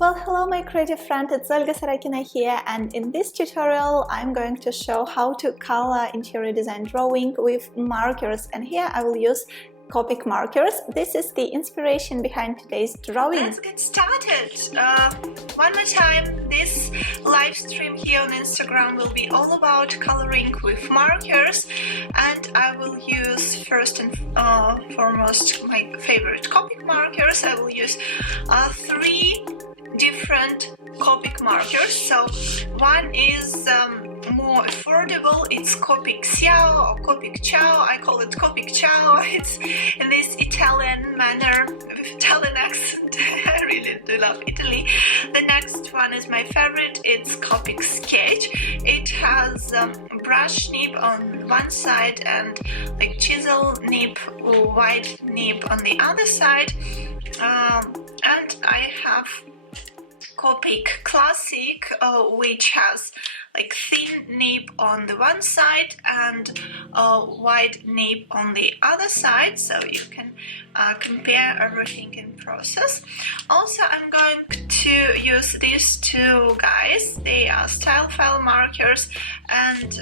Well, hello my creative friend, it's Olga Sarakina here, and in this tutorial I'm going to show how to color interior design drawing with markers, and here I will use Copic markers. This is the inspiration behind today's drawing. Let's get started. One more time, this live stream here on Instagram will be all about coloring with markers, and I will use first and foremost my favorite Copic markers. I will use 3 different Copic markers. So one is more affordable, it's Copic Ciao or Copic Ciao. I call it Copic Ciao. It's in this Italian manner with Italian accent. I really do love Italy. The next one is my favorite, it's Copic Sketch. It has brush nib on one side and like chisel nib or wide nib on the other side, and I have Copic Classic, which has like thin nib on the one side and wide nib on the other side, so you can compare everything in process. Also, I'm going to use these 2 guys. They are style file markers, and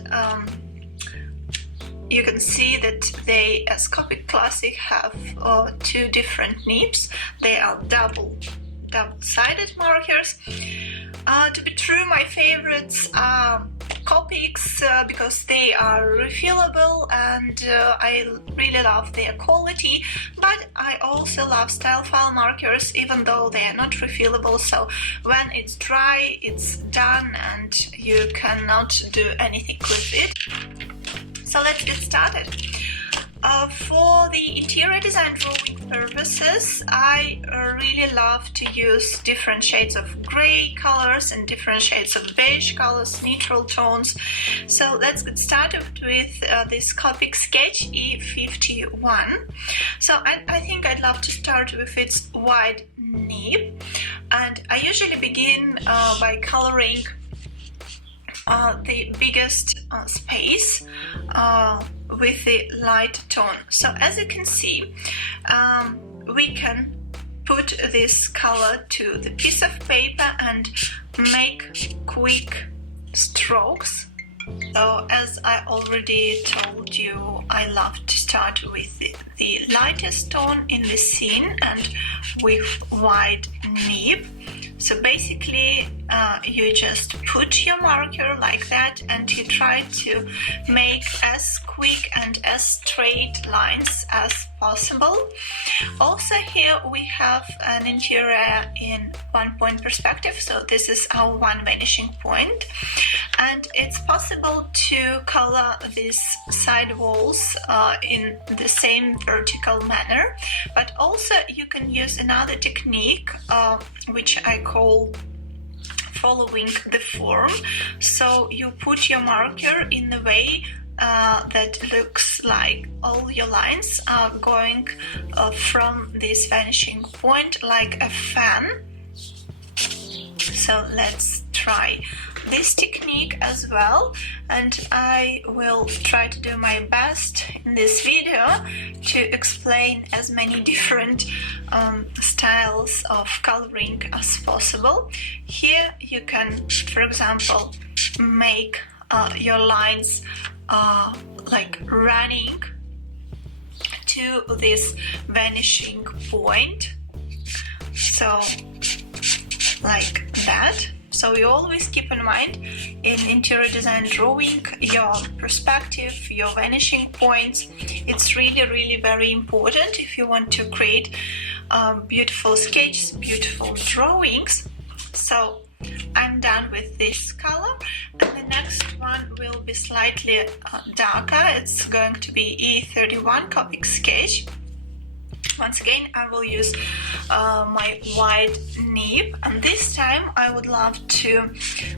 you can see that they, as Copic Classic, have 2 different nibs. They are double-sided markers. To be true, my favorites are Copics because they are refillable, and I really love their quality, but I also love style file markers even though they are not refillable, so when it's dry it's done and you cannot do anything with it. So let's get started. For the interior design drawing purposes, I really love to use different shades of gray colors and different shades of beige colors, neutral tones. So let's get started with this Copic Sketch E51. So I think I'd love to start with its wide nib, and I usually begin by coloring the biggest space with the light tone. So as you can see, we can put this color to the piece of paper and make quick strokes. So as I already told you, I love to start with the lightest tone in the scene and with wide nib. So basically you just put your marker like that and you try to make as quick and as straight lines as possible. Also here we have an interior in 1-point perspective, so this is our one vanishing point, and it's possible to color these side walls in the same vertical manner, but also you can use another technique which I call following the form. So you put your marker in a way that looks like all your lines are going from this vanishing point like a fan. So let's try this technique as well, and I will try to do my best in this video to explain as many different styles of coloring as possible. Here you can, for example, make your lines like running to this vanishing point, so like that. So you always keep in mind in interior design drawing your perspective, your vanishing points. It's really very important if you want to create beautiful sketches, beautiful drawings. So I'm done with this color, and the next one will be slightly darker. It's going to be E31 Copic Sketch. Once again, I will use my wide nib, and this time I would love to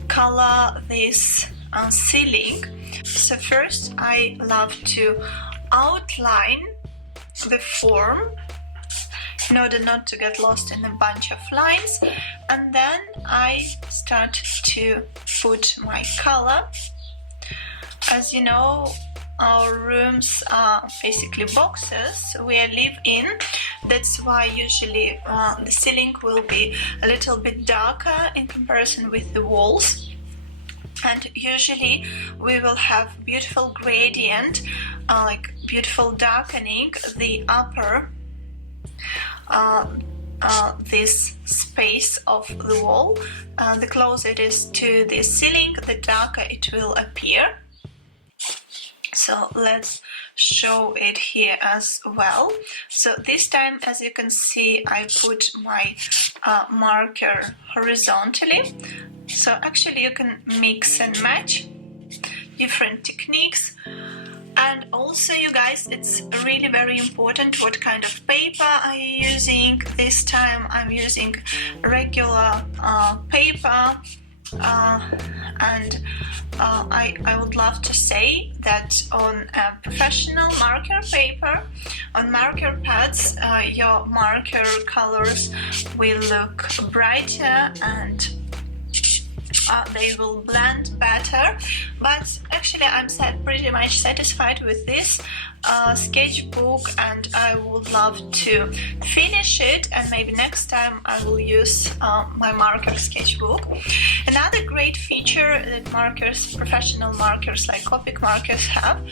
color this ceiling. So first I love to outline the form in order not to get lost in a bunch of lines, and then I start to put my color. As you know, our rooms are basically boxes we live in, That's why usually the ceiling will be a little bit darker in comparison with the walls. And usually we will have beautiful gradient, like beautiful darkening, the upper this space of the wall. The closer it is to the ceiling, the darker it will appear. So let's show it here as well. So this time, as you can see, I put my marker horizontally. So actually you can mix and match different techniques. And also, you guys, it's really very important what kind of paper are you using. This time I'm using regular paper, and I would love to say that on a professional marker paper, on marker pads, your marker colors will look brighter and they will blend better. But actually I'm pretty much satisfied with this sketchbook, and I would love to finish it, and maybe next time I will use my marker sketchbook. Another great feature that markers, professional markers like Copic markers have,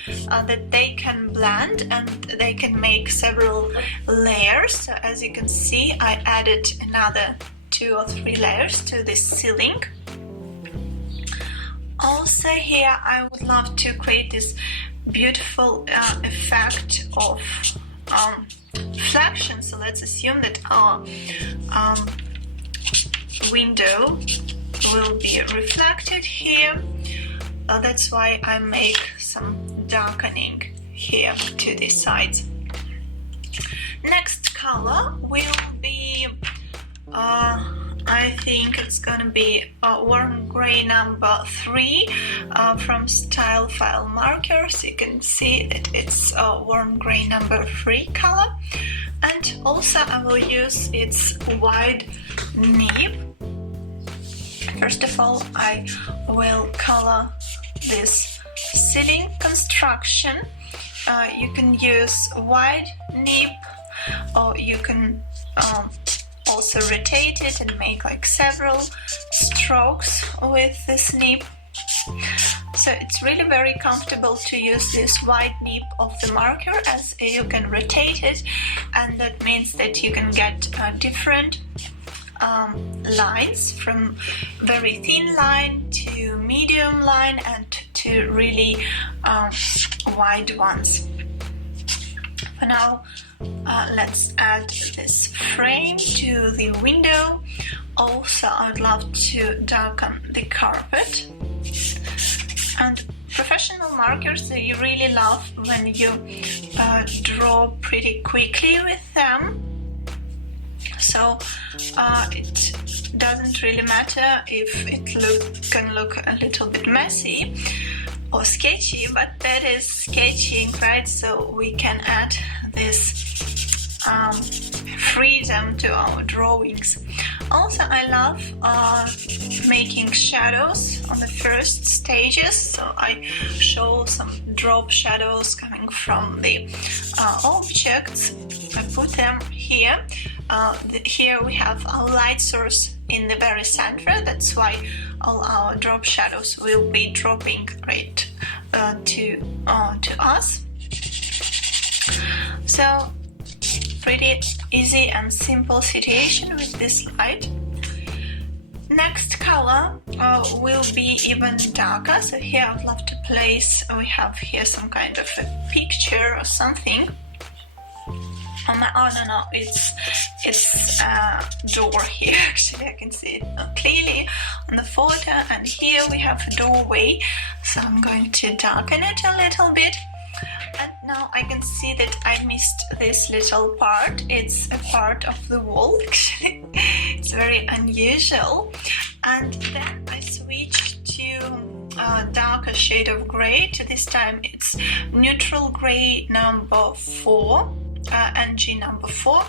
that they can blend and they can make several layers. So as you can see, I added another 2 or 3 layers to this ceiling. Also here I would love to create this beautiful effect of reflection. So let's assume that our window will be reflected here. That's why I make some darkening here to the sides. Next color will be I think it's gonna be warm gray number 3 from Style File Markers. You can see that it's warm gray number 3 color. And also I will use its wide nib. First of all, I will color this ceiling construction. You can use wide nib, or you can also rotate it and make like several strokes with this nib. So it's really very comfortable to use this wide nib of the marker, as you can rotate it, and that means that you can get different lines, from very thin line to medium line and to really wide ones. For now, let's add this frame to the window. Also, I'd love to darken the carpet. And professional markers, you really love when you draw pretty quickly with them. So it doesn't really matter if it can look a little bit messy or sketchy, but that is sketching, right? So we can add this freedom to our drawings. Also, I love making shadows on the first stages. So I show some drop shadows coming from the objects. I put them here. Here we have our light source in the very center. That's why all our drop shadows will be dropping right to us. So pretty easy and simple situation with this light. Next color will be even darker. So here I'd love to place, we have here some kind of a picture or something. Oh no, it's a door here. Actually, I can see it clearly on the photo, and here we have a doorway. So I'm going to darken it a little bit. And now I can see that I missed this little part. It's a part of the wall, actually. It's very unusual. And then I switched to a darker shade of gray. This time it's neutral gray number 4. NG number 4,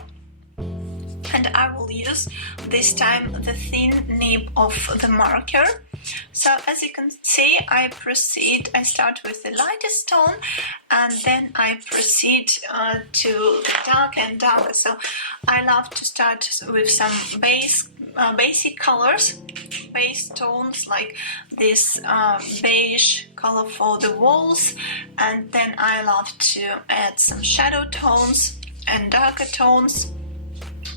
and I will use this time the thin nib of the marker. So as you can see, I start with the lightest tone, and then I proceed to the darker and darker. So I love to start with some basic colors, base tones, like this beige color for the walls, and then I love to add some shadow tones and darker tones.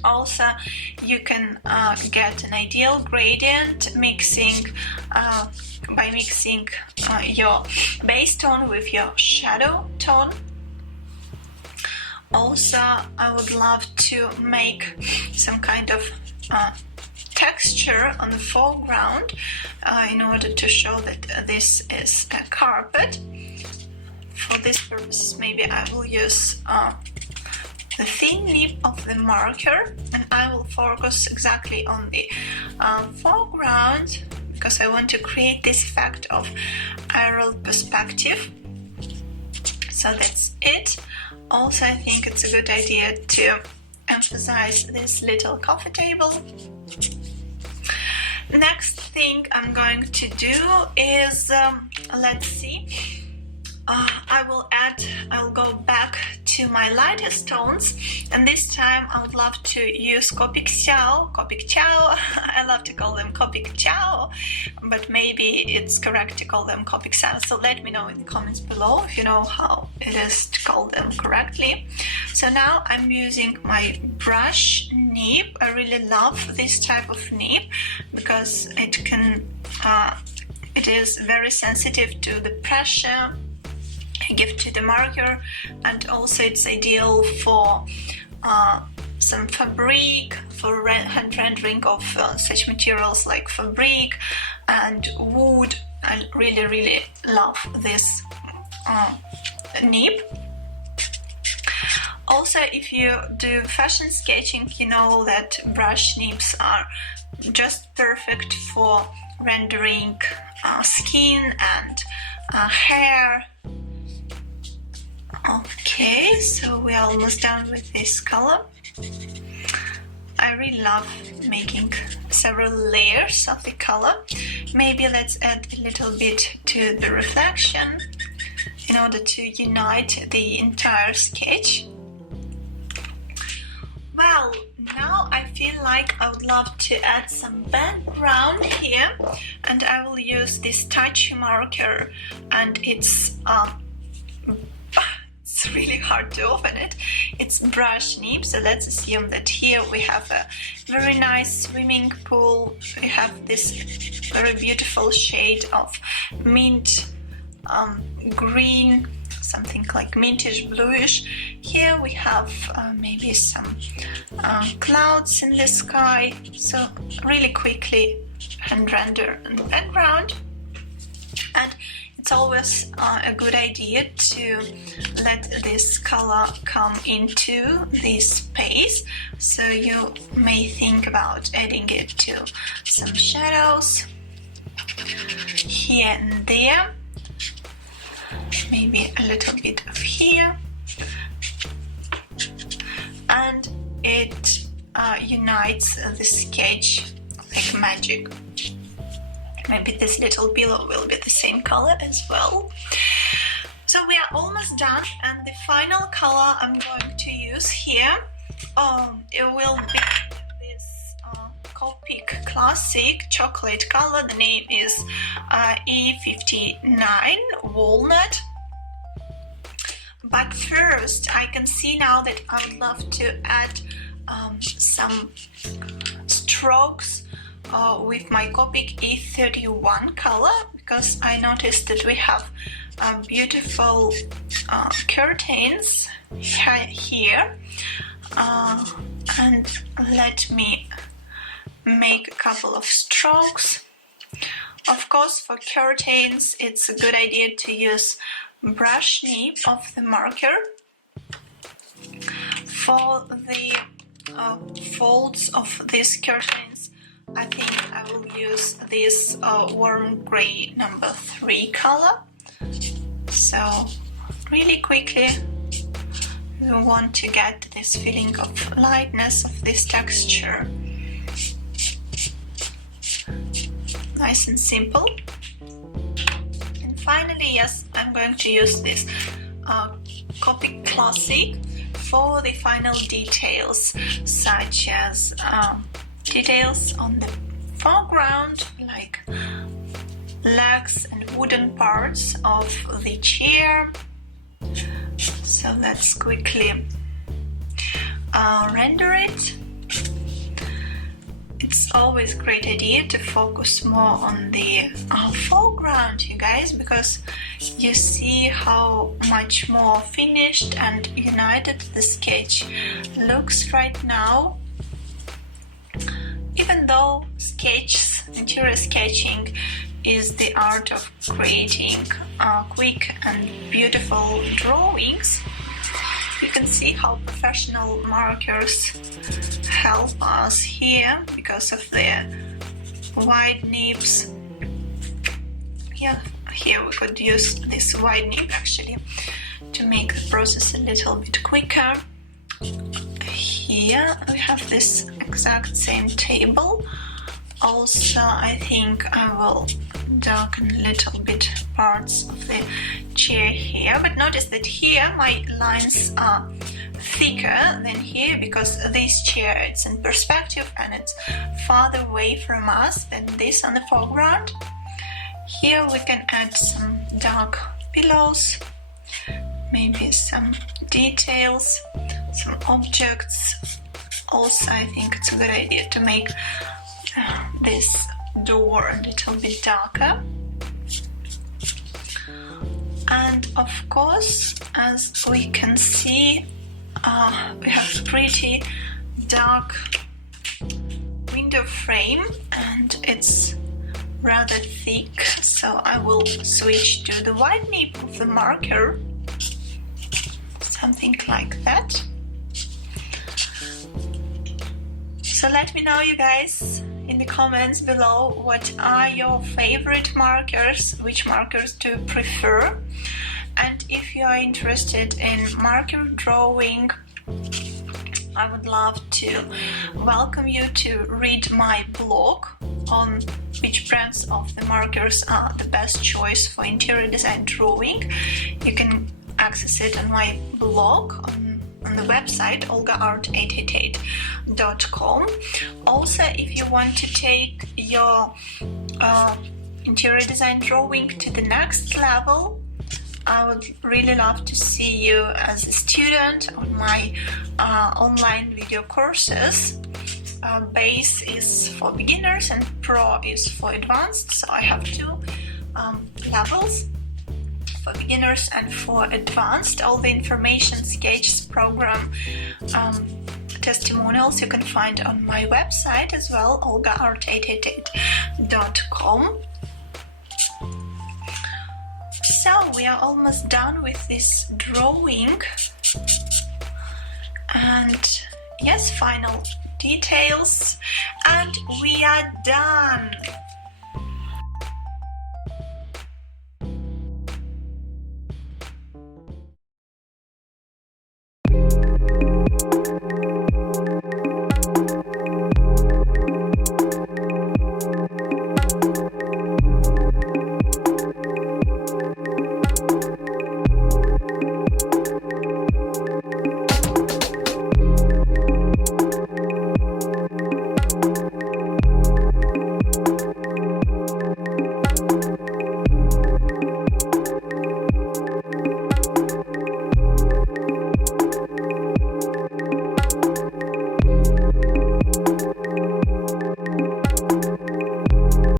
Also, you can get an ideal gradient by mixing your base tone with your shadow tone. Also, I would love to make some kind of texture on the foreground in order to show that this is a carpet. For this purpose, maybe I will use the thin nib of the marker, and I will focus exactly on the foreground, because I want to create this effect of aerial perspective. So that's it. Also, I think it's a good idea to emphasize this little coffee table. Next thing I'm going to do is, let's see, I'll go back to my lightest tones, and this time I would love to use Copic Ciao. I love to call them Copic Ciao, but maybe it's correct to call them Copic Ciao. So let me know in the comments below if you know how it is to call them correctly. So now I'm using my brush nib. I really love this type of nib because it is very sensitive to the pressure give to the marker, and also it's ideal for some fabric, for hand rendering of such materials like fabric and wood. I really love this nib. Also, if you do fashion sketching, you know that brush nibs are just perfect for rendering skin and hair. Okay, so we're almost done with this color. I really love making several layers of the color. Maybe let's add a little bit to the reflection in order to unite the entire sketch. Well, now I feel like I would love to add some background here, and I will use this touchy marker, and it's really hard to open it. It's brush nib, so let's assume that here we have a very nice swimming pool. We have this very beautiful shade of mint green, something like mintish bluish. Here we have maybe some clouds in the sky. So really quickly hand render the background. And it's always a good idea to let this color come into this space. So you may think about adding it to some shadows here and there. Maybe a little bit of here. And it unites the sketch like magic. Maybe this little pillow will be the same color as well. So we are almost done, and the final color I'm going to use here, it will be this Copic Classic chocolate color. The name is E59 Walnut. But first, I can see now that I would love to add some strokes with my Copic E31 color, because I noticed that we have beautiful curtains here, and let me make a couple of strokes. Of course, for curtains it's a good idea to use brush nib of the marker. For the folds of these curtains, I think I will use this warm gray number 3 color. So really quickly we want to get this feeling of lightness of this texture. nice and simple. And finally, yes, I'm going to use this Copic Classic for the final details, such as details on the foreground, like legs and wooden parts of the chair. So let's quickly render it. It's always a great idea to focus more on the foreground, you guys, because you see how much more finished and united the sketch looks right now. Even though interior sketching is the art of creating quick and beautiful drawings, you can see how professional markers help us here because of their wide nibs. Yeah, here we could use this wide nib actually to make the process a little bit quicker. Here we have this exact same table. Also, I think I will darken a little bit parts of the chair here, but notice that here my lines are thicker than here because this chair, it's in perspective and it's farther away from us than this on the foreground. Here we can add some dark pillows, maybe some details, some objects. Also, I think it's a good idea to make this door a little bit darker. And of course, as we can see, we have pretty dark window frame and it's rather thick, so I will switch to the wide nib of the marker, something like that. So let me know, you guys, in the comments below, what are your favorite markers, which markers do you prefer, and if you are interested in marker drawing, I would love to welcome you to read my blog on which brands of the markers are the best choice for interior design drawing. You can access it on my blog on the website olgaart888.com. Also, if you want to take your interior design drawing to the next level, I would really love to see you as a student on my online video courses. Base is for beginners and Pro is for advanced, so I have two levels, for beginners and for advanced. All the information, sketches, program, testimonials you can find on my website as well, olgaart888.com. So we are almost done with this drawing, and yes, final details, and we are done.